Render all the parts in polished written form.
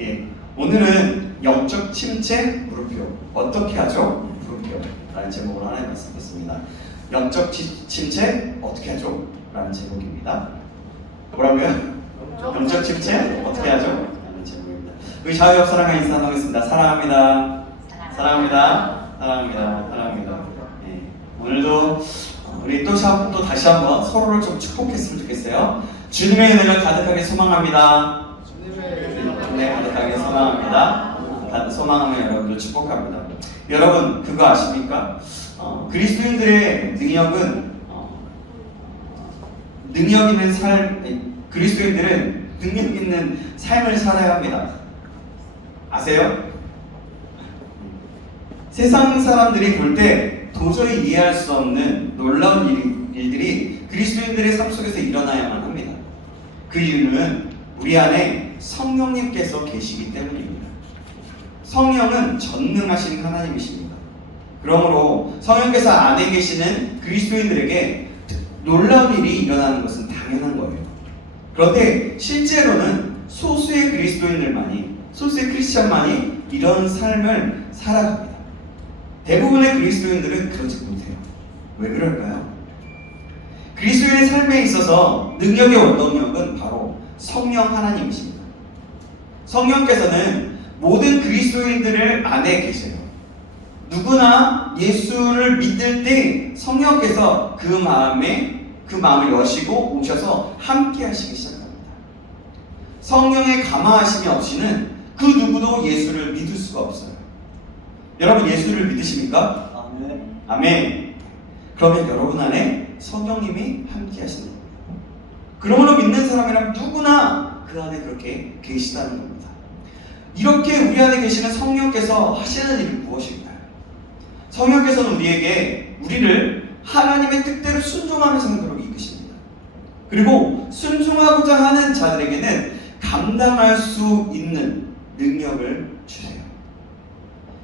예, 오늘은 영적 침체 물음표 어떻게 하죠? 물음표 라는 제목으로 하나의 말씀 듣습니다. 영적 침체 어떻게 하죠? 라는 제목입니다. 뭐라고요? 영적 침체 어떻게 하죠? 라는 제목입니다. 우리 좌우옆 사랑과 인사 나누겠습니다. 사랑합니다. 사랑합니다. 사랑합니다. 사랑합니다. 예, 오늘도 우리 또 다시 한번 서로를 좀 축복했으면 좋겠어요. 주님의 은혜를 가득하게 소망합니다. 네, 가득하게 소망합니다. 소망하며 여러분들 축복합니다. 여러분 그거 아십니까? 그리스도인들의 그리스도인들은 능력 있는 삶을 살아야 합니다. 아세요? 세상 사람들이 볼 때 도저히 이해할 수 없는 놀라운 일들이 그리스도인들의 삶 속에서 일어나야만 합니다. 그 이유는 우리 안에 성령님께서 계시기 때문입니다. 성령은 전능하신 하나님이십니다. 그러므로 성령께서 안에 계시는 그리스도인들에게 놀라운 일이 일어나는 것은 당연한 거예요. 그런데 실제로는 소수의 크리스찬만이 이런 삶을 살아갑니다. 대부분의 그리스도인들은 그러지 못해요. 왜 그럴까요? 그리스도인의 삶에 있어서 능력의 원동력은 바로 성령 하나님이십니다. 성령께서는 모든 그리스도인들을 안에 계세요. 누구나 예수를 믿을 때 성령께서 그 마음을 여시고 오셔서 함께 하시기 시작합니다. 성령의 감화하심이 없이는 그 누구도 예수를 믿을 수가 없어요. 여러분 예수를 믿으십니까? 아멘. 아멘. 그러면 여러분 안에 성령님이 함께 하시는 겁니다. 그러므로 믿는 사람이란 누구나 그 안에 그렇게 계시다는 겁니다. 이렇게 우리 안에 계시는 성령께서 하시는 일이 무엇일까요? 성령께서는 우리를 하나님의 뜻대로 순종하는 성도로 이끄십니다. 그리고 순종하고자 하는 자들에게는 감당할 수 있는 능력을 주세요.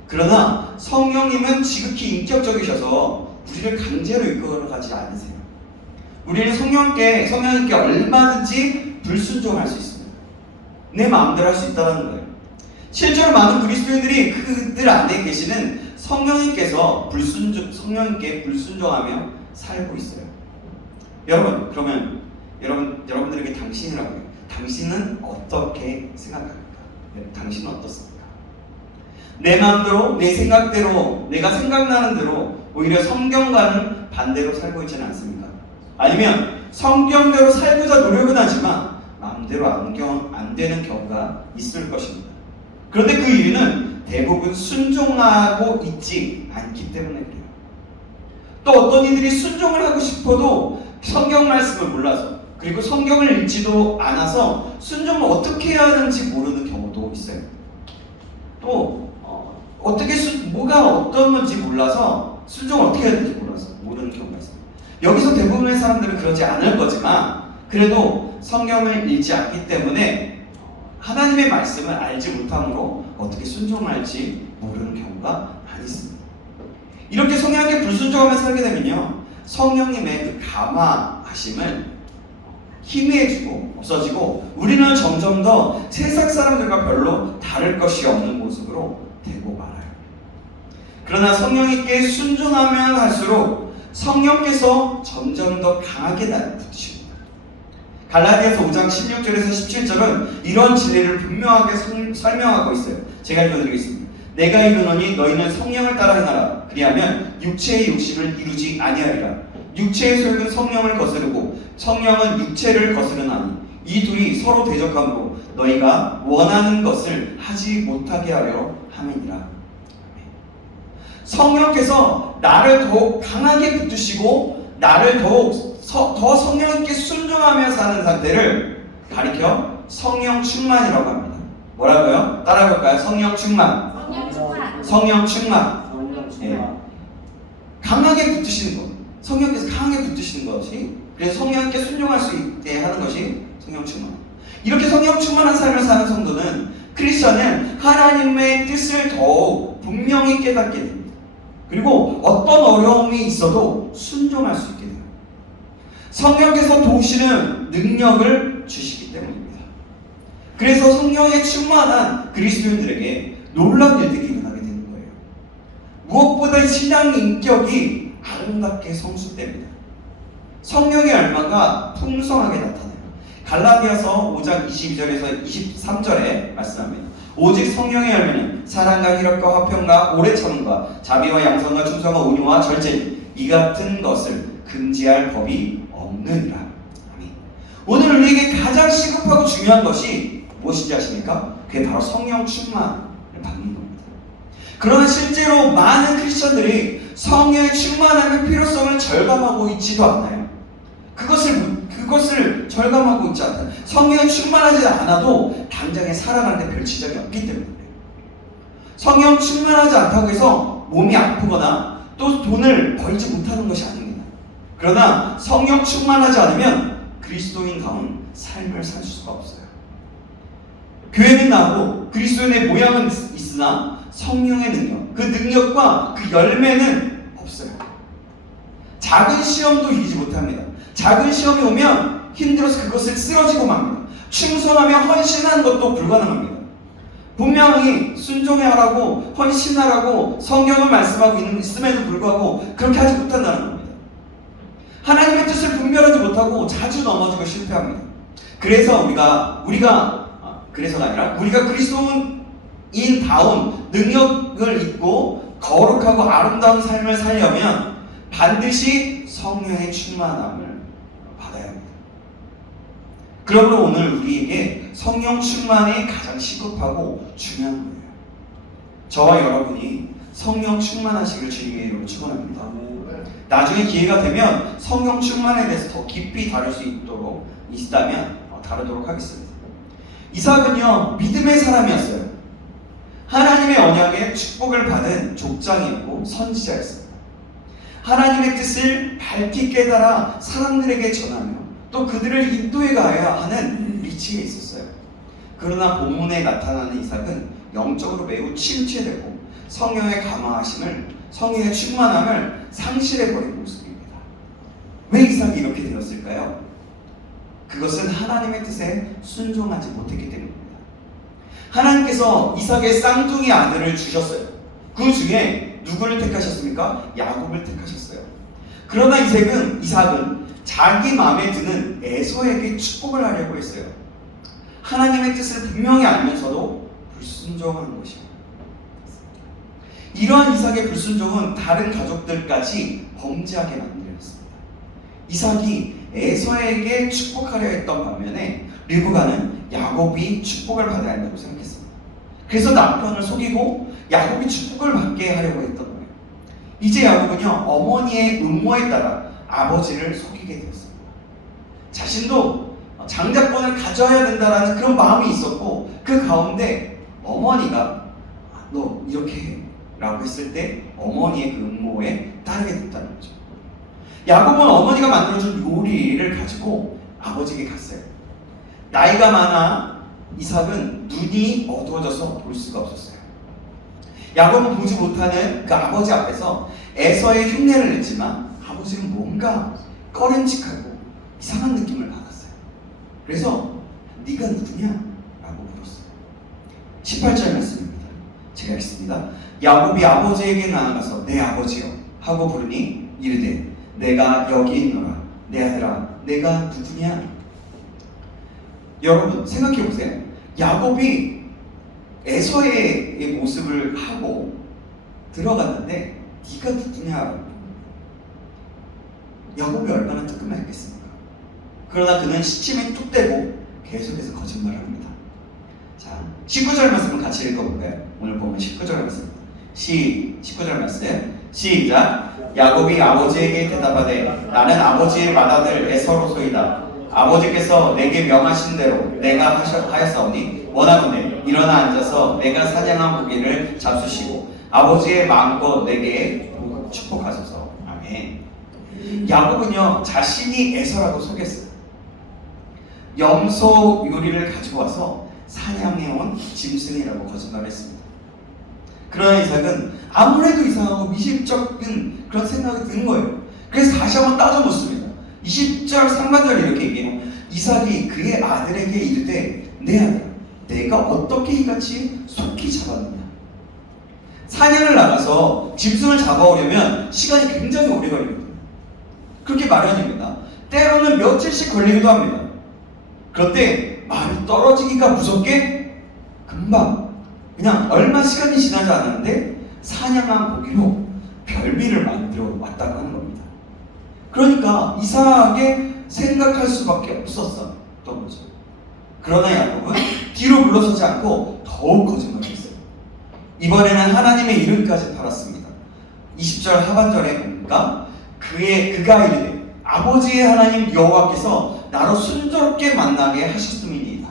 그러나 성령님은 지극히 인격적이셔서 우리를 강제로 이끌어가지 않으세요. 우리는 성령님께 얼마든지 불순종할 수 있습니다. 내 마음대로 할 수 있다는 거예요. 실제로 많은 그리스도인들이 그들 안에 계시는 성령님께서 성령님께 불순종하며 살고 있어요. 여러분, 그러면 여러분들에게 당신이라고 해요. 당신은 어떻게 생각합니까? 네, 당신은 어떻습니까? 내 마음대로, 내 생각대로, 내가 생각나는 대로 오히려 성경과는 반대로 살고 있지는 않습니까? 아니면 성경대로 살고자 노력은 하지만 마음대로 안 되는 경우가 있을 것입니다. 그런데 그 이유는 대부분 순종하고 있지 않기 때문에 그래요. 또 어떤 이들이 순종을 하고 싶어도 성경 말씀을 몰라서, 그리고 성경을 읽지도 않아서 순종을 어떻게 해야 하는지 모르는 경우도 있어요. 또 뭐가 어떤 건지 몰라서 순종을 어떻게 해야 되는지 몰라서 모르는 경우가 있어요. 여기서 대부분의 사람들은 그러지 않을 거지만 그래도 성경을 읽지 않기 때문에 하나님의 말씀을 알지 못함으로 어떻게 순종할지 모르는 경우가 많이 있습니다. 이렇게 성령께 불순종하며 살게 되면요, 성령님의 그 감화하심을 희미해지고 없어지고 우리는 점점 더 세상 사람들과 별로 다를 것이 없는 모습으로 되고 말아요. 그러나 성령님께 순종하면 할수록 성령께서 점점 더 강하게 나를 붙이십니다. 갈라디아서 5장 16절에서 17절은 이런 진리를 분명하게 설명하고 있어요. 제가 읽어드리겠습니다. 내가 이르노니 너희는 성령을 따라 행하라. 그리하면 육체의 욕심을 이루지 아니하리라. 육체의 소욕은 성령을 거스르고 성령은 육체를 거스르나니 이 둘이 서로 대적함으로 너희가 원하는 것을 하지 못하게 하려 함이니라. 성령께서 나를 더욱 강하게 붙드시고 나를 더욱 더 성령께 순종하며 사는 상태를 가리켜 성령 충만이라고 합니다. 뭐라고요? 따라해볼까요? 성령 충만. 성령 충만. 예. 강하게 붙드시는 것. 성령께서 강하게 붙드시는 것이, 그래서 성령께 순종할 수 있게 하는 것이 성령 충만. 이렇게 성령 충만한 삶을 사는 성도는, 크리스천은 하나님의 뜻을 더욱 분명히 깨닫게 됩니다. 그리고 어떤 어려움이 있어도 순종할 수 있게 됩니다. 성령께서 도우시는 능력을 주시기 때문입니다. 그래서 성령에 충만한 그리스도인들에게 놀라운 일들이 일어나게 되는 거예요. 무엇보다 신앙 인격이 아름답게 성숙됩니다. 성령의 열매가 풍성하게 나타나요. 갈라디아서 5장 22절에서 23절에 말씀합니다. 오직 성령의 열매는 사랑과 희락과 화평과 오래 참음과 자비와 양선과 충성과 온유와 절제니 이 같은 것을 금지할 법이 없느니라. 아멘. 오늘 우리에게 가장 시급하고 중요한 것이 무엇인지 아십니까? 그게 바로 성령 충만을 받는 겁니다. 그러나 실제로 많은 크리스천들이 성령의 충만함의 필요성을 절감하고 있지도 않나요? 그것을 절감하고 있지 않다. 성령이 충만하지 않아도 당장에 살아가는데 별 지장이 없기 때문에 그래요. 성령 충만하지 않다고 해서 몸이 아프거나 또 돈을 벌지 못하는 것이 아닙니다. 그러나 성령 충만하지 않으면 그리스도인다운 삶을 살 수가 없어요. 교회는 나고 그리스도인의 모양은 있으나 성령의 능력, 그 능력과 그 열매는 없어요. 작은 시험도 이기지 못합니다. 작은 시험이 오면 힘들어서 그것을 쓰러지고 맙니다. 충성하며 헌신하는 것도 불가능합니다. 분명히 순종하라고 헌신하라고 성경을 말씀하고 있음에도 불구하고 그렇게 하지 못한다는 겁니다. 하나님의 뜻을 분별하지 못하고 자주 넘어지고 실패합니다. 그래서 그래서가 아니라 우리가 그리스도인다운 능력을 입고 거룩하고 아름다운 삶을 살려면 반드시 성령의 충만함을 받아야 합니다. 그러므로 오늘 우리에게 성령 충만이 가장 시급하고 중요한 거예요. 저와 여러분이 성령 충만하시길 주님의 이름으로 축원합니다. 나중에 기회가 되면 성령 충만에 대해서 더 깊이 다룰 수 있다면 다루도록 하겠습니다. 이삭은요, 믿음의 사람이었어요. 하나님의 언약의 축복을 받은 족장이었고 선지자였습니다. 하나님의 뜻을 밝히 깨달아 사람들에게 전하며 또 그들을 인도해 가야 하는 위치에 있었어요. 그러나 본문에 나타나는 이삭은 영적으로 매우 침체되고 성령의 감화하심을, 성령의 충만함을 상실해버린 모습입니다. 왜 이삭이 이렇게 되었을까요? 그것은 하나님의 뜻에 순종하지 못했기 때문입니다. 하나님께서 이삭의 쌍둥이 아들을 주셨어요. 그 중에 누구를 택하셨습니까? 야곱을 택하셨어요. 그러나 이삭은 자기 마음에 드는 에서에게 축복을 하려고 했어요. 하나님의 뜻을 분명히 알면서도 불순종한 것이요. 이러한 이삭의 불순종은 다른 가족들까지 범죄하게 만들었습니다. 이삭이 에서에게 축복하려 했던 반면에 르브가는 야곱이 축복을 받아야 한다고 생각했습니다. 그래서 남편을 속이고 야곱이 축복을 받게 하려고 했던 거예요. 이제 야곱은요, 어머니의 음모에 따라 아버지를 속이게 되었습니다. 자신도 장자권을 가져야 된다라는 그런 마음이 있었고, 그 가운데 어머니가 너 이렇게 해 라고 했을 때 어머니의 그 음모에 따르게 됐다는 거죠. 야곱은 어머니가 만들어준 요리를 가지고 아버지에게 갔어요. 나이가 많아 이삭은 눈이 어두워져서 볼 수가 없었어요. 야곱은 보지 못하는 그 아버지 앞에서 에서의 흉내를 냈지만 아버지는 뭔가 꺼림칙하고 이상한 느낌을 받았어요. 그래서 네가 누구냐? 라고 물었어요. 18절 말씀입니다. 제가 읽습니다. 야곱이 아버지에게 나아가서 내 아버지여 하고 부르니 이르되 내가 여기 있노라. 내 아들아 내가 누구냐? 여러분 생각해 보세요. 야곱이 에서의 모습을 하고 들어갔는데 네가 누구냐? 야곱이 얼마나 뜨끔했겠습니까? 그러나 그는 시침에 뚝 떼고 계속해서 거짓말을 합니다. 자, 19절 말씀을 같이 읽어볼까요? 오늘 보면 19절 말씀. 19절 말씀 시작. 야곱이 아버지에게 대답하되 나는 아버지의 맏아들 에서로소이다. 아버지께서 내게 명하신 대로 내가 하였사오니 원하건대 일어나 앉아서 내가 사냥한 고기를 잡수시고 아버지의 마음껏 내게 축복하소서. 아멘. 야곱은요 자신이 에서라고 속였어요. 염소 요리를 가지고 와서 사냥해온 짐승이라고 거짓말했습니다. 그러나 이삭은 아무래도 이상하고 미심쩍은 그런 생각이 드는 거예요. 그래서 다시 한번 따져 묻습니다. 20절 상반절 이렇게 얘기해요. 이삭이 그의 아들에게 이르되 내 아들 내가 어떻게 이같이 속히 잡았느냐. 사냥을 나가서 짐승을 잡아오려면 시간이 굉장히 오래 걸리거든요. 그렇게 마련입니다. 때로는 며칠씩 걸리기도 합니다. 그런데 말이 떨어지기가 무섭게 금방 그냥 얼마 시간이 지나지 않았는데 사냥한 고기로 별미를 만들어 왔다고 하는 겁니다. 그러니까 이상하게 생각할 수밖에 없었던 거죠. 그러나 야곱은 뒤로 물러서지 않고 더욱 거짓말을 했어요. 이번에는 하나님의 이름까지 팔았습니다. 20절 하반절에 보니까 그가 이르되 아버지의 하나님 여호와께서 나로 순조롭게 만나게 하셨음이니이다.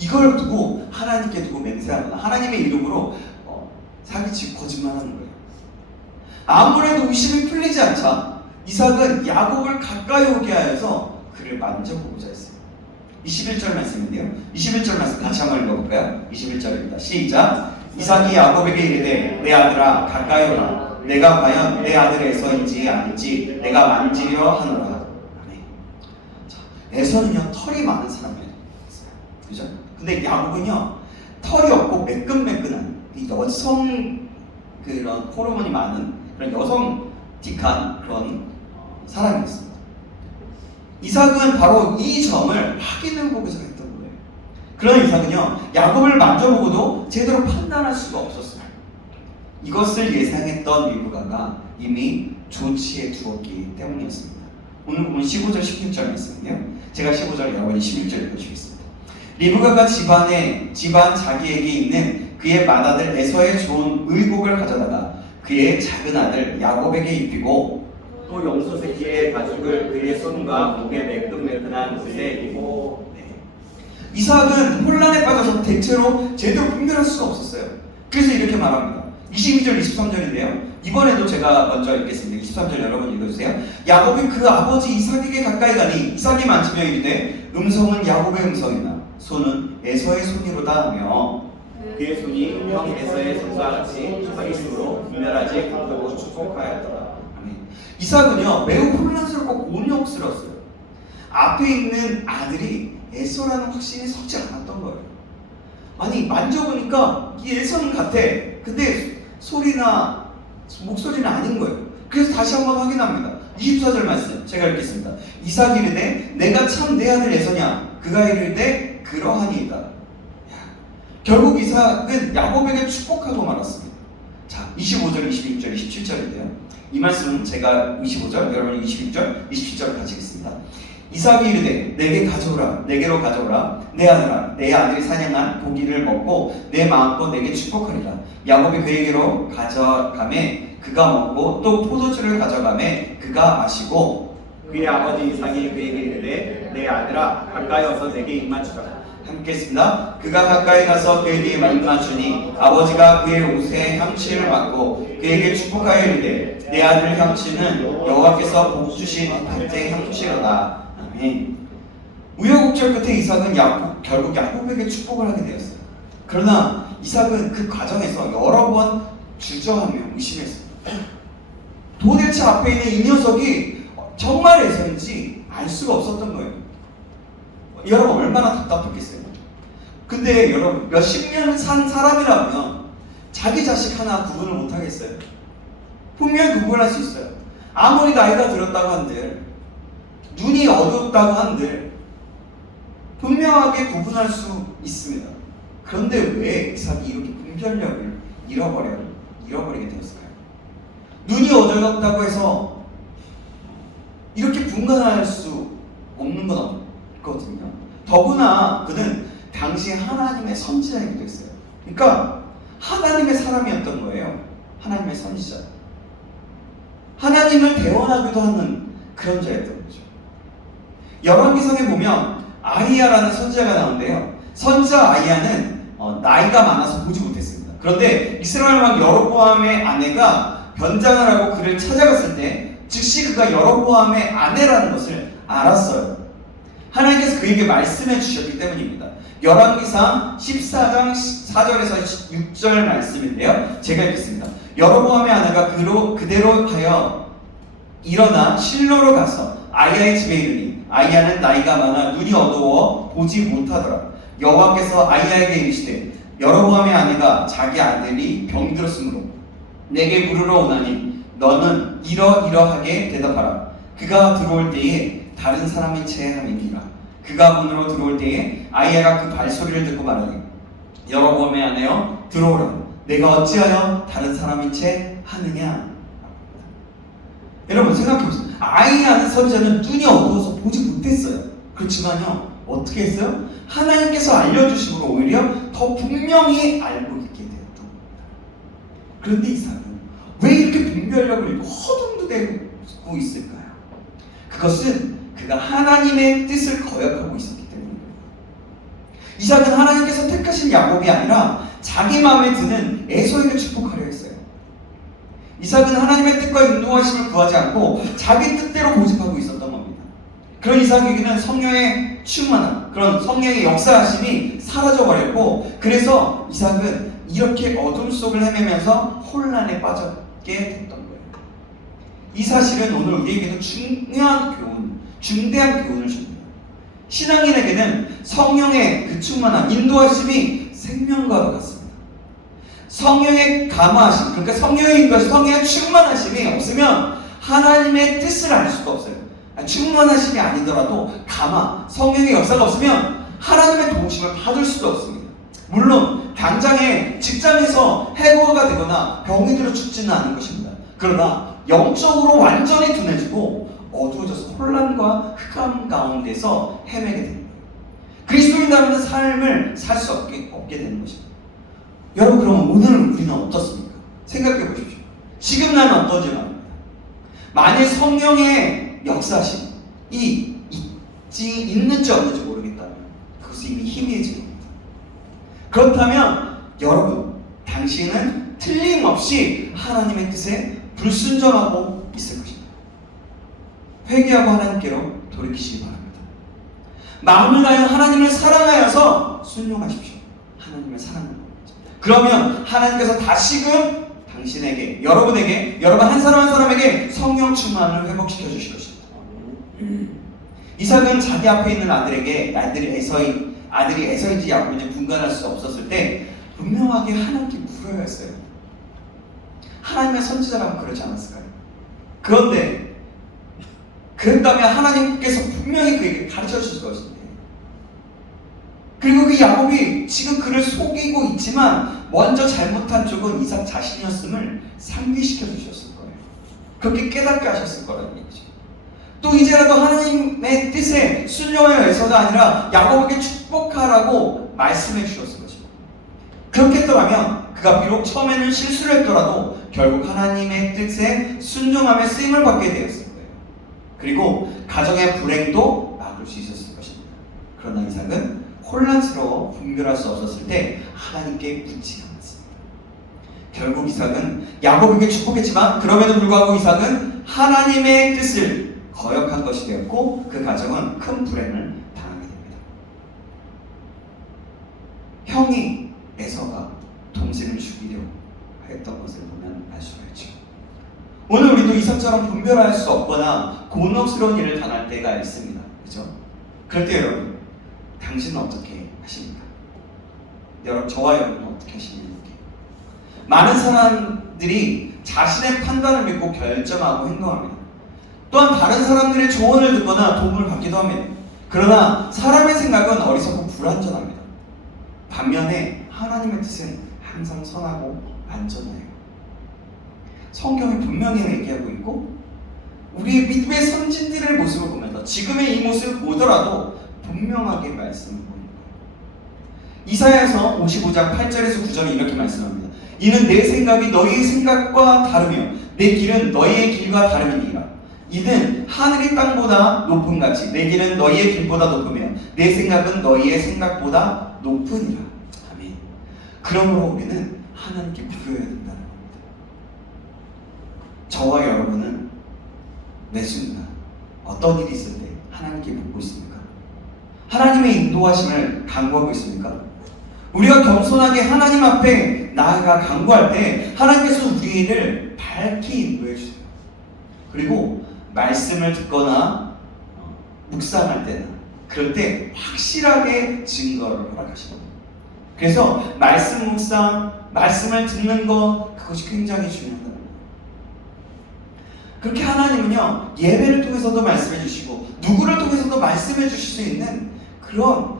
이걸 두고 하나님께 두고 맹세하거나 하나님의 이름으로 사기치고 거짓말하는 거예요. 아무래도 의심이 풀리지 않자 이삭은 야곱을 가까이 오게 하여서 그를 만져보고자 했어요. 21절 말씀인데요. 21절 말씀 같이 한번 읽어볼까요? 21절입니다. 시작. 이삭이 야곱에게 이르되 내 아들아 가까이 오라. 내가 과연 내 아들 에서인지 아닌지 내가 만지려 하노라. 아멘. 자, 에서는요 털이 많은 사람이에요. 그죠? 근데 야곱은요 털이 없고 매끈매끈한 여성 그런 호르몬이 많은 그런 여성틱한 그런 사람이었습니다. 이삭은 바로 이 점을 확인해 보고자 했던 거예요. 그러나 이삭은요 야곱을 만져보고도 제대로 판단할 수가 없었어요. 이것을 예상했던 리브가가 이미 조치해 두었기 때문이었습니다. 오늘 보면 15절 16절 말씀인데요. 제가 15절 여러분이 16절 읽어주겠습니다. 리브가가 집안 자기에게 있는 그의 맏아들 에서의 좋은 의복을 가져다가 그의 작은 아들 야곱에게 입히고 또 염소 새끼의 가죽을 그의 손과 목에 매끈매끈한 옷에 입히고 이삭은 혼란에 빠져서 대체로 제대로 분별할 수가 없었어요. 그래서 이렇게 말합니다. 22절 23절인데요. 이번에도 제가 먼저 읽겠습니다. 23절 여러분 읽어주세요. 야곱이 그 아버지 이삭에게 가까이 가니 이삭이 만지며 이르되 음성은 야곱의 음성이나 손은 에서의 손이로다 하며 그의 손이 형 에서의 손과 같이 자기식으로 분별하지 못하고 축복하였더라. 이삭은요 매우 혼란스럽고 곤욕스러웠어요. 앞에 있는 아들이 에서라는 확신이 서지 않았던 거예요. 아니 만져보니까 이 에서는 같아. 근데 소리나 목소리는 아닌 거예요. 그래서 다시 한번 확인합니다. 24절 말씀 제가 읽겠습니다. 이삭이 이르되 내가 참 내 아들 에서냐? 그가 이르되 그러하니이다. 결국 이삭은 야곱에게 축복하고 말았습니다. 자 25절 26절 27절인데요. 이 말씀은 제가 25절 여러분 26절 27절을 같이 읽습니다. 이삭이 이르되 내게 가져오라. 내게로 가져오라. 내 아들아 내 아들이 사냥한 고기를 먹고 내 마음도 내게 축복하리라. 야곱이 그에게로 가져가매 그가 먹고 또 포도주를 가져가매 그가 마시고 그의 아버지 이삭이 그에게 이르되 내 아들아 가까이 와서 내게 입맞추라. 함께 했습니다. 그가 가까이 가서 그에게 입맞추니 아버지가 그의 옷에 향취를 맡고 그에게 축복하여 이르되 내 아들 향취는 여호와께서 복 주신 밭의 향취로다. 아멘. 우여곡절 끝에 이삭은 결국 야곱에게 축복을 하게 되었어요. 그러나 이삭은 그 과정에서 여러 번 주저하며 의심했습니다. 도대체 앞에 있는 이 녀석이 정말 에서인지 알 수가 없었던 거예요. 여러분 얼마나 답답했겠어요. 근데 여러분 몇십 년 산 사람이라면 자기 자식 하나 구분을 못하겠어요. 분명히 구분할 수 있어요. 아무리 나이가 들었다고 한들 눈이 어둡다고 한들 분명하게 구분할 수 있습니다. 그런데 왜 이삭이 이렇게 분별력을 잃어버리게 되었을까요? 눈이 어두웠다고 해서 이렇게 분간할 수 없는 건 없거든요. 더구나 그는 당시 하나님의 선지자이기도 했어요. 그러니까 하나님의 사람이었던 거예요. 하나님의 선지자. 하나님을 대원하기도 하는 그런 자였던 거죠. 열왕기상에 보면 아히야라는 선지자가 나오는데요. 선지자 아히야는 나이가 많아서 보지 못했습니다. 그런데 이스라엘 왕 여로보암의 아내가 변장을 하고 그를 찾아갔을 때 즉시 그가 여로보암의 아내라는 것을 알았어요. 하나님께서 그에게 말씀해 주셨기 때문입니다. 열왕기상 14장 4절에서 6절 말씀인데요. 제가 읽겠습니다. 여로보암의 아내가 그대로 하여 일어나 실로로 가서 아히야의 집에 이르니 아히야는 나이가 많아 눈이 어두워 보지 못하더라. 여호와께서 아이야에게 이르시되 여로보암의 아내가 자기 아들이 병들었으므로 내게 물으러 오나니 너는 이러이러하게 대답하라. 그가 들어올 때에 다른 사람의 채 함이니라. 그가 문으로 들어올 때에 아이야가 그 발소리를 듣고 말하니 여로보암의 아내여 들어오라. 내가 어찌하여 다른 사람의 채 하느냐. 여러분 생각해보세요. 아이야는 선지자는 눈이 어두워서 보지 못했어요. 그렇지만요 어떻게 했어요? 하나님께서 알려주심으로 오히려 더 분명히 알고 있게 되었던 겁니다. 그런데 이삭은 왜 이렇게 분별력을 잃고 허둥대고 있을까요? 그것은 그가 하나님의 뜻을 거역하고 있었기 때문입니다. 이삭은 하나님께서 택하신 야곱이 아니라 자기 마음에 드는 에서이를 축복하려 했어요. 이삭은 하나님의 뜻과 인도하심을 구하지 않고 자기 뜻대로 고집하고 있었던 겁니다. 그런 이삭에게는 성령의 충만함, 그런 성령의 역사하심이 사라져버렸고, 그래서 이삭은 이렇게 어둠 속을 헤매면서 혼란에 빠졌게 됐던 거예요. 이 사실은 오늘 우리에게도 중요한 교훈, 중대한 교훈을 줍니다. 신앙인에게는 성령의 그 충만함, 인도하심이 생명과도 같습니다. 성령의 감화하심, 그러니까 성령의 인도하심, 성령의 충만하심이 없으면 하나님의 뜻을 알 수가 없어요. 충만하심이 아니더라도 감화, 성령의 역사가 없으면 하나님의 도우심을 받을 수도 없습니다. 물론 당장에 직장에서 해고가 되거나 병이 들어 죽지는 않은 것입니다. 그러나 영적으로 완전히 둔해지고 어두워져서 혼란과 흑암 가운데서 헤매게 됩니다. 그리스도인이라는 삶을 살 수 없게 되는 것입니다. 여러분 그럼 오늘 우리는 어떻습니까? 생각해 보십시오. 지금 나는 어떤지 말입니다. 만일 성령의 역사심이 있는지 없는지 모르겠다면 그것은 이미 희미해진 겁니다. 그렇다면 여러분 당신은 틀림없이 하나님의 뜻에 불순종하고 있을 것입니다. 회개하고 하나님께로 돌이키시기 바랍니다. 마음을 다하여 하나님을 사랑하여서 순종하십시오. 하나님을 사랑하는 겁니다. 그러면 하나님께서 다시금 당신에게, 여러분에게, 여러분 한 사람 한 사람에게 성령 충만을 회복시켜 주실 것입니다. 이삭은 자기 앞에 있는 아들이 에서인지 야곱인지 분간할 수 없었을 때 분명하게 하나님께 물어야 했어요. 하나님의 선지자라면 그러지 않았을까요? 그런데 그랬다면 하나님께서 분명히 그에게 가르쳐 주실 것인데, 그리고 그 야곱이 지금 그를 속이고 있지만 먼저 잘못한 쪽은 이삭 자신이었음을 상기시켜 주셨을 거예요. 그렇게 깨닫게 하셨을 거라는 얘기죠. 또 이제라도 하나님의 뜻에 순종하여서가 아니라 야곱에게 축복하라고 말씀해 주셨을 것입니다. 그렇게 했더라면 그가 비록 처음에는 실수를 했더라도 결국 하나님의 뜻에 순종하며 쓰임을 받게 되었을 거예요. 그리고 가정의 불행도 막을 수 있었을 것입니다. 그러나 이삭은 혼란스러워 분별할 수 없었을 때 하나님께 묻지 않았습니다. 결국 이삭은 야곱에게 축복했지만 그럼에도 불구하고 이삭은 하나님의 뜻을 거역한 것이 되었고 그 가정은 큰 불행을 당하게 됩니다. 형이 에서가 동생을 죽이려 했던 것을 보면 알 수가 있죠. 오늘 우리도 이삭처럼 분별할 수 없거나 곤혹스러운 일을 당할 때가 있습니다. 그렇죠? 그럴 때 여러분 당신은 어떻게 하십니까? 저와 여러분은 어떻게 하시는지. 많은 사람들이 자신의 판단을 믿고 결정하고 행동합니다. 또한 다른 사람들의 조언을 듣거나 도움을 받기도 합니다. 그러나 사람의 생각은 어리석고 불완전합니다. 반면에 하나님의 뜻은 항상 선하고 안전해요. 성경이 분명히 얘기하고 있고 우리의 믿음의 선진들의 모습을 보면서 지금의 이 모습을 보더라도 분명하게 말씀을 보는 거예요. 이사야서 55장 8절에서 9절에 이렇게 말씀합니다. 이는 내 생각이 너희의 생각과 다르며 내 길은 너희의 길과 다름이니라. 이는 하늘이 땅보다 높은 같이 내 길은 너희의 길보다 높으며 내 생각은 너희의 생각보다 높으니라. 아멘. 그러므로 우리는 하나님께 물어야 된다는 겁니다. 저와 여러분은 매 순간 어떤 일이 있을 때 하나님께 묻고 있습니까? 하나님의 인도하심을 간구하고 있습니까? 우리가 겸손하게 하나님 앞에 나아가 간구할 때 하나님께서 우리를 밝히 인도해 주세요. 그리고 말씀을 듣거나 묵상할 때는 그럴 때 확실하게 증거를 허락하시는 거예요. 그래서 말씀 묵상, 말씀을 듣는 것, 그것이 굉장히 중요하다는 거예요. 그렇게 하나님은요, 예배를 통해서도 말씀해 주시고 누구를 통해서도 말씀해 주실 수 있는 그런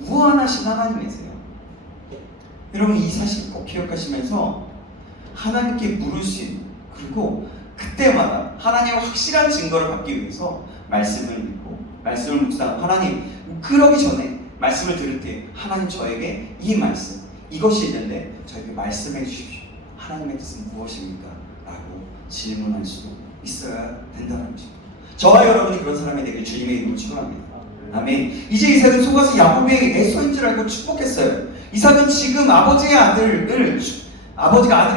무한하신 하나님이세요. 여러분, 이 사실 꼭 기억하시면서 하나님께 물으신, 그리고 그때마다 하나님의 확실한 증거를 받기 위해서 말씀을 읽고 말씀을 묵상하고, 하나님, 그러기 전에 말씀을 들을 때 하나님, 저에게 이 말씀, 이것이 있는데 저에게 말씀해 주십시오. 하나님의 뜻은 무엇입니까? 라고 질문할 수 있어야 된다는 것입니다. 저와 여러분이 그런 사람이 되길 주님의 이름으로 축원합니다. 아멘. 이제 이삭은 속아서 야곱의 애서인 줄 알고 축복했어요. 이삭은 지금 아버지가 아들을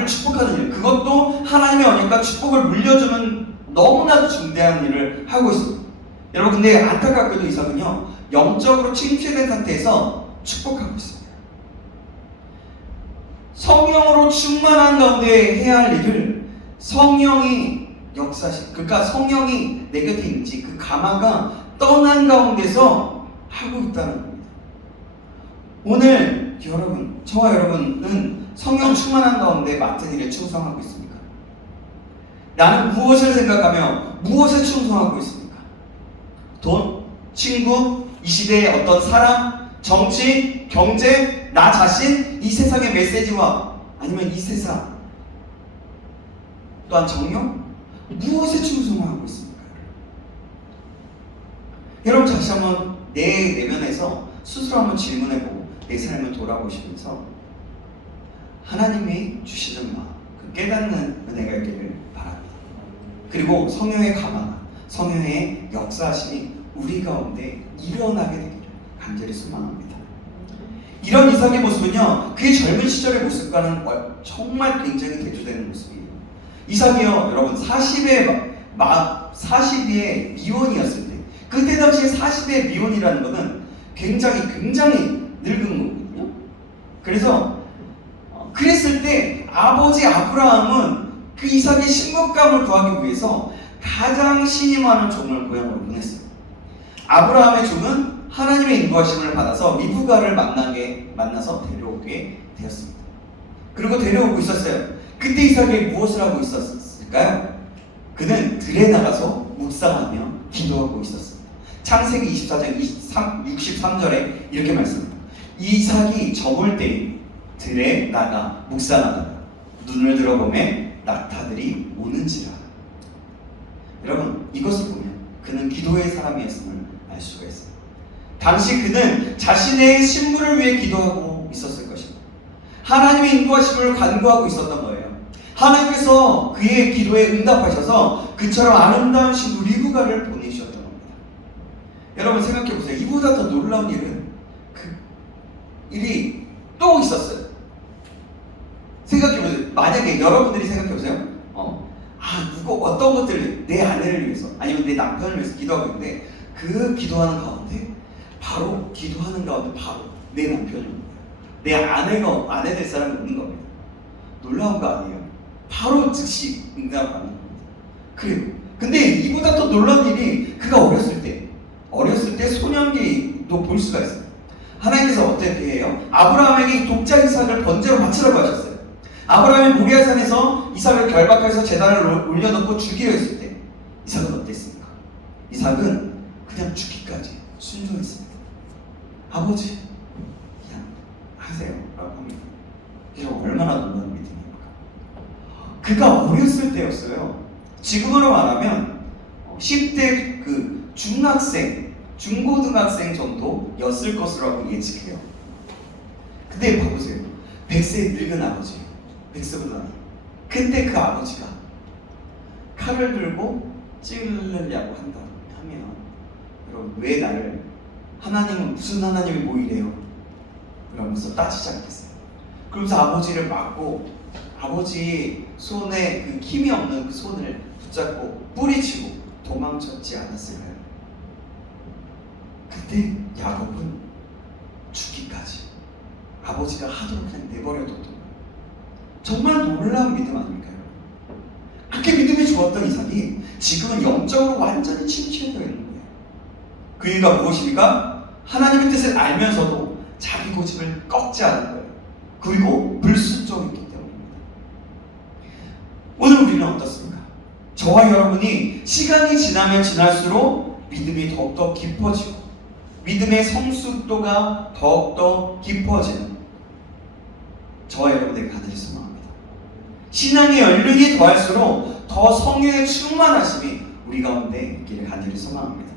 축복하는 일, 그것도 하나님의 언약과 축복을 물려주는 너무나도 중대한 일을 하고 있습니다. 여러분, 근데 안타깝게도 이삭은요, 영적으로 침체된 상태에서 축복하고 있습니다. 성령으로 충만한 가운데 해야 할 일을 성령이 그러니까 성령이 내 곁에 있는지 그 가마가 떠난 가운데서 하고 있다는 겁니다. 오늘 여러분, 저와 여러분은 성령 충만한 가운데 맡은 일에 충성하고 있습니까? 나는 무엇을 생각하며 무엇에 충성하고 있습니까? 돈, 친구, 이 시대의 어떤 사람, 정치, 경제, 나 자신, 이 세상의 메시지와 아니면 이 세상, 또한 정령, 무엇에 충성하고 있습니까? 여러분, 다시 한번 내 내면에서 스스로 한번 질문해보고 내 삶을 돌아보시면서 하나님이 주시는 마음, 그 깨닫는 은혜가 있기를 바랍니다. 그리고 성령의 가마나 성령의 역사하심이 우리 가운데 일어나게 되기를 간절히 소망합니다. 이런 이삭의 모습은요, 그의 젊은 시절의 모습과는 정말 굉장히 대조되는 모습이에요. 이삭이요, 여러분, 40의 미혼이었을 때, 그때 당시에 40의 미혼이라는 것은 굉장히 늙은 거거든요. 그래서 그랬을 때 아버지 아브라함은 그 이삭의 신분감을 구하기 위해서 가장 신이 많은 종을 고향으로 보냈어요. 아브라함의 종은 하나님의 인도하심을 받아서 리브가를 만나서 데려오게 되었습니다. 그리고 데려오고 있었어요. 그때 이삭이 무엇을 하고 있었을까요? 그는 들에 나가서 묵상하며 기도하고 있었습니다. 창세기 24장 63절에 이렇게 말씀합니다. 이삭이 저물 때 들에 나가 묵상하다가 눈을 들어보매 낙타들이 오는지라. 여러분, 이것을 보면 그는 기도의 사람이었음을 알 수가 있어요. 당시 그는 자신의 신분을 위해 기도하고 있었을 것입니다. 하나님의 인도하심을 간구하고 있었던 거예요. 하나님께서 그의 기도에 응답하셔서 그처럼 아름다운 신부 리브가를 보내주셨던 겁니다. 여러분, 생각해보세요. 이보다 더 놀라운 일은 그 일이 또 있었어요. 생각해보세요. 만약에 여러분들이 생각해보세요. 어떤 것들을 내 아내를 위해서 아니면 내 남편을 위해서 기도하고 있는데 그 기도하는 가운데 바로 내 남편이 오는 거예요. 내 아내 될 사람이 오는 겁니다. 놀라운 거 아니에요? 바로 즉시 응답을 받는 겁니다. 그래요. 근데 이보다 더 놀라운 일이 그가 어렸을 때 소년기도 볼 수가 있어요. 하나님께서 어떻게 해요? 아브라함에게 독자 이삭을 번제로 바치라고 하셨어요. 아브라함이 모리아산에서 이삭을 결박해서 제단을 올려놓고 죽이려 했을 때 이삭은 어땠습니까? 이삭은 그냥 죽기까지 순종했습니다. 아버지, 그냥 하세요 라고 합니다. 이게 얼마나 놀라운 믿음입니까? 그가 어렸을 때였어요. 지금으로 말하면 10대 그 중고등학생 정도였을 것이라고 예측해요. 근데 봐보세요. 100세 늙은 아버지, 100세보다 근데 그 아버지가 칼을 들고 찌르려고 한다 하면, 여러분, 왜 나를, 하나님은 무슨 하나님이 보이래요? 그러면서 따지지 않겠어요? 그러면서 아버지를 막고 아버지 손에 그 힘이 없는 그 손을 붙잡고 뿌리치고 도망쳤지 않았을까요? 그때 야곱은 죽기까지 아버지가 하도록 그냥 내버려뒀던 거예요. 정말 놀라운 믿음 아닙니까? 그렇게 믿음이 좋았던 이삭이 지금은 영적으로 완전히 침체되어 있는 거예요. 그 이유가 무엇입니까? 하나님의 뜻을 알면서도 자기 고집을 꺾지 않은 거예요. 그리고 불순종했기 때문입니다. 오늘 우리는 어떻습니까? 저와 여러분이 시간이 지나면 지날수록 믿음이 더욱더 깊어지고 믿음의 성숙도가 더욱더 깊어지는 저와 여러분에게 간절히 소망합니다. 신앙의 연륜이 더할수록 더 성령의 충만하심이 우리 가운데 있기를 간절히 소망합니다.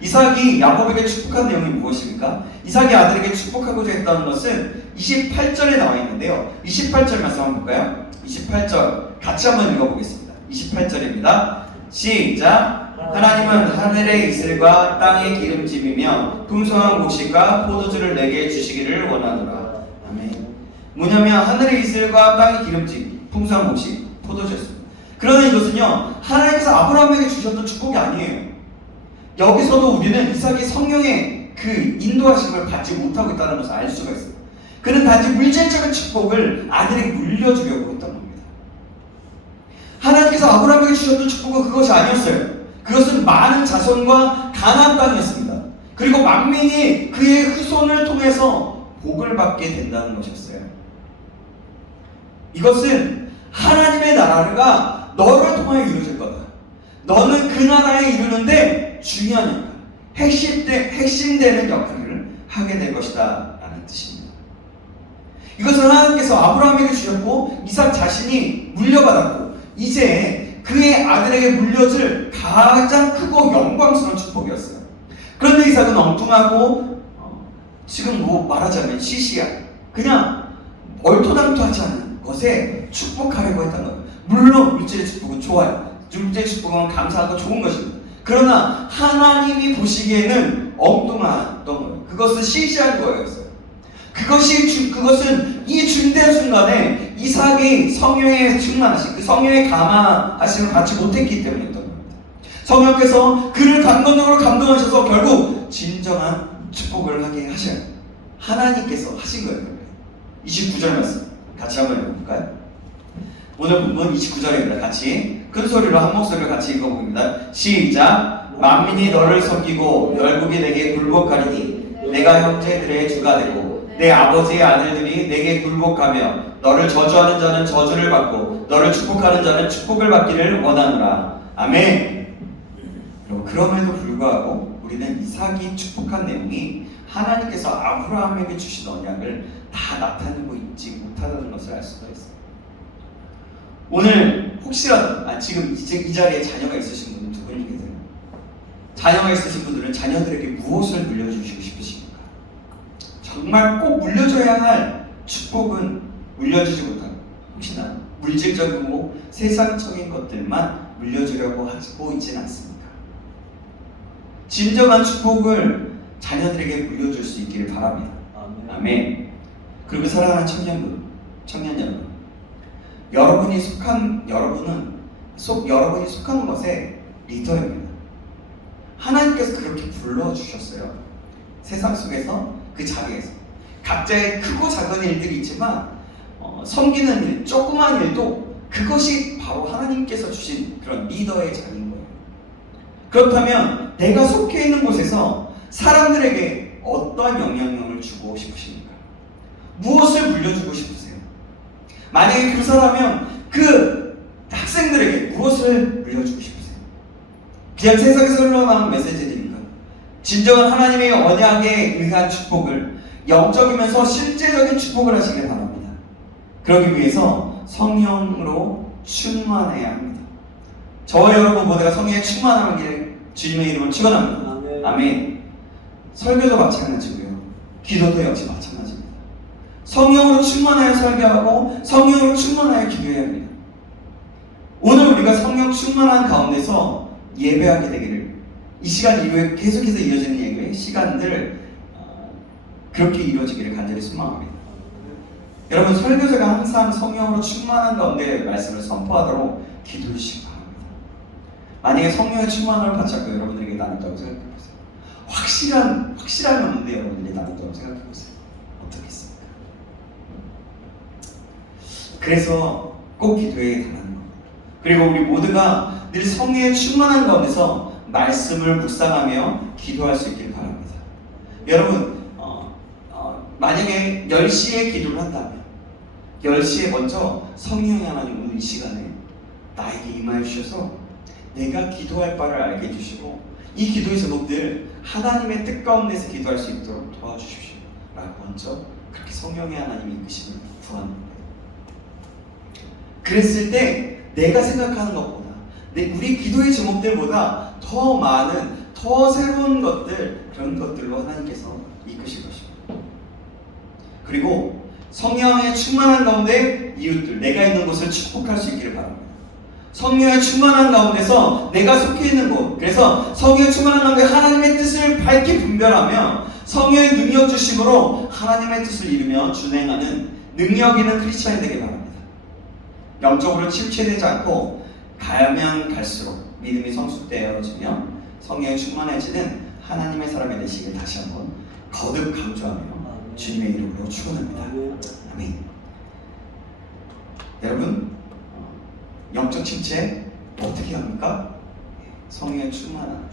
이삭이 야곱에게 축복한 내용이 무엇입니까? 이삭이 아들에게 축복하고자 했던 것은 28절에 나와 있는데요. 28절 말씀 한번 볼까요? 28절 같이 한번 읽어보겠습니다. 28절입니다. 시작! 하나님은 하늘의 이슬과 땅의 기름짐이며 풍성한 곡식과 포도주를 내게 주시기를 원하노라. 아멘. 뭐냐면 하늘의 이슬과 땅의 기름짐, 풍성한 곡식, 포도주였습니다. 그러나 이것은요, 하나님께서 아브라함에게 주셨던 축복이 아니에요. 여기서도 우리는 이삭이 성령의 그 인도하심을 받지 못하고 있다는 것을 알 수가 있어요. 그는 단지 물질적인 축복을 아들에게 물려주려고 했던 겁니다. 하나님께서 아브라함에게 주셨던 축복은 그것이 아니었어요. 그것은 많은 자손과 가나안 땅이었습니다. 그리고 만민이 그의 후손을 통해서 복을 받게 된다는 것이었어요. 이것은 하나님의 나라가 너를 통하여 이루어질 거다. 너는 그 나라에 이루는데 중요한 역할, 핵심되는 역할을 하게 될 것이다 라는 뜻입니다. 이것은 하나님께서 아브라함에게 주셨고 이삭 자신이 물려받았고 이제 그의 아들에게 물려줄 가장 크고 영광스러운 축복이었어요. 그런데 이삭은 엉뚱하고 지금 뭐 말하자면 시시한 그냥 얼토당토하지 않은 것에 축복하려고 했던 거예요. 물론 물질의 축복은 좋아요. 물질의 축복은 감사하고 좋은 것입니다. 그러나 하나님이 보시기에는 엉뚱했던 거예요. 그것은 시시한 거였어요. 그것은 이 중대한 순간에 이삭이 성령의 충만하심, 그 성령의 감화하심을 받지 못했기 때문이었던 겁니다. 성령께서 그를 강건적으로 감동하셔서 결국 진정한 축복을 하게 하셔요. 하나님께서 하신 거예요. 29절 말씀 같이 한번 읽어볼까요? 오늘 본문 29절입니다. 같이 큰 소리로 한 목소리로 같이 읽어봅니다. 시작! 만민이 너를 섬기고 열국이 내게 굴복하리니 내가 형제들의 주가 되고 내 아버지의 아들들이 내게 굴복하며 너를 저주하는 자는 저주를 받고 너를 축복하는 자는 축복을 받기를 원하노라. 아멘. 그럼에도 불구하고 우리는 이삭이 축복한 내용이 하나님께서 아브라함에게 주신 언약을 다 나타내고 있지 못하다는 것을 알 수가 있어요. 오늘 혹시라도 지금 이 자리에 자녀가 있으신 분은 두 분이 계세요. 자녀가 있으신 분들은 자녀들에게 무엇을 물려주시고 싶으십니까? 정말 꼭 물려줘야 할 축복은 물려주지 못하고 혹시나 물질적이고 세상적인 것들만 물려주려고 하고 있지는 않습니까? 진정한 축복을 자녀들에게 물려줄 수 있기를 바랍니다. 아멘. 그리고 사랑하는 청년 여러분, 여러분이 속한 것의 리더입니다. 하나님께서 그렇게 불러주셨어요. 세상 속에서 그 자리에서 각자의 크고 작은 일들이 있지만 섬기는 일, 조그만 일도 그것이 바로 하나님께서 주신 그런 리더의 자리인 거예요. 그렇다면 내가 속해 있는 곳에서 사람들에게 어떤 영향력을 주고 싶으십니까? 무엇을 물려주고 싶으세요? 만약에 교사라면 그 학생들에게 무엇을 물려주고 싶으세요? 그냥 세상에서 흘러나오는 메시지입니까? 진정한 하나님의 언약에 의한 축복을 영적이면서 실제적인 축복을 하시길 바랍니다. 그러기 위해서 성령으로 충만해야 합니다. 저와 여러분 모두가 성령에 충만하기를 주님의 이름으로 축원합니다. 아멘. 설교도 마찬가지고요. 기도도 역시 마찬가지입니다. 성령으로 충만하여 설교하고 성령으로 충만하여 기도해야 합니다. 오늘 우리가 성령 충만한 가운데서 예배하게 되기를 이 시간 이후에 계속해서 이어지는 예배의 시간들 그렇게 이루어지기를 간절히 소망합니다. 여러분 설교자가 항상 성령으로 충만한 가운데 말씀을 선포하도록 기도해 주시기 바랍니다. 만약에 성령의 충만함을 받지 않고 여러분들에게 나눈다고 생각해보세요. 확실한 없는데 여러분들이 나눈다고 생각해보세요. 어떻겠습니까? 그래서 꼭 기도에 달하는 겁니다. 그리고 우리 모두가 늘 성령의 충만한 가운데서 말씀을 묵상하며 기도할 수 있길 바랍니다. 여러분, 만약에 10시에 기도를 한다면 10시에 먼저 성령의 하나님 오늘 이 시간에 나에게 임하여 주셔서 내가 기도할 바를 알게 해주시고 이 기도의 제목들 하나님의 뜻 가운데서 기도할 수 있도록 도와주십시오 라고 먼저 그렇게 성령의 하나님이 이끄심을 구하는 거예요. 그랬을 때 내가 생각하는 것보다 우리 기도의 제목들보다 더 많은 더 새로운 것들, 그런 것들로 하나님께서 이끄실 것입니다. 그리고 성령의 충만한 가운데 이웃들, 내가 있는 곳을 축복할 수 있기를 바랍니다. 성령의 충만한 가운데서 내가 속해 있는 곳, 그래서 성령의 충만한 가운데 하나님의 뜻을 밝게 분별하며 성령의 능력 주심으로 하나님의 뜻을 이루며 준행하는 능력 있는 크리스천이 되길 바랍니다. 영적으로 침체되지 않고 가면 갈수록 믿음이 성숙되어지며 성령이 충만해지는 하나님의 사람이 되시길 다시 한번 거듭 강조하며 주님의 이름으로 축원합니다. 아멘. 여러분, 영적 침체 어떻게 합니까? 성령의 충만함.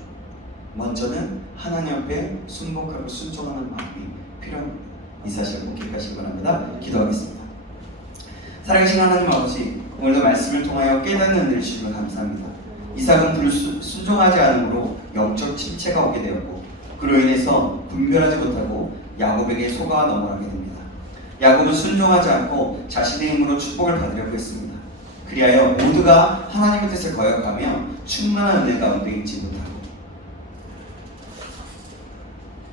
먼저는 하나님 앞에 순복하고 순종하는 마음이 필요합니다. 이 사실을 꼭 기억하시기 바랍니다. 기도하겠습니다. 살아계신 하나님 아버지, 오늘도 말씀을 통하여 깨닫는 은혜를 주시면 감사합니다. 이삭은 순종하지 않으므로 영적 침체가 오게 되었고 그로 인해서 분별하지 못하고 야곱에게 속아 넘어가게 됩니다. 야곱은 순종하지 않고 자신의 힘으로 축복을 받으려고 했습니다. 그리하여 모두가 하나님의 뜻을 거역하며 충만한 은혜 가운데 있지 못하고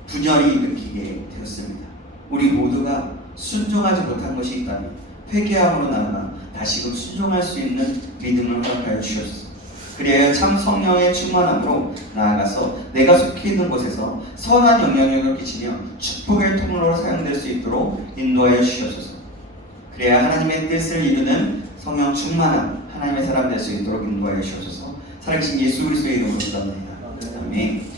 분열이 일으키게 되었습니다. 우리 모두가 순종하지 못한 것이 있다면 회개함으로 나아가 다시금 순종할 수 있는 믿음을 허락하여 주셨습니다. 그리하여 참 성령의 충만함으로 나아가서 내가 속해 있는 곳에서 선한 영향력을 끼치며 축복의 통로로 사용될 수 있도록 인도하여 주시옵소서. 그래야 하나님의 뜻을 이루는 성령 충만한 하나님의 사람 될 수 있도록 인도하여 주시옵소서. 살아계신 예수 그리스도의 이름으로 기도합니다. 아멘.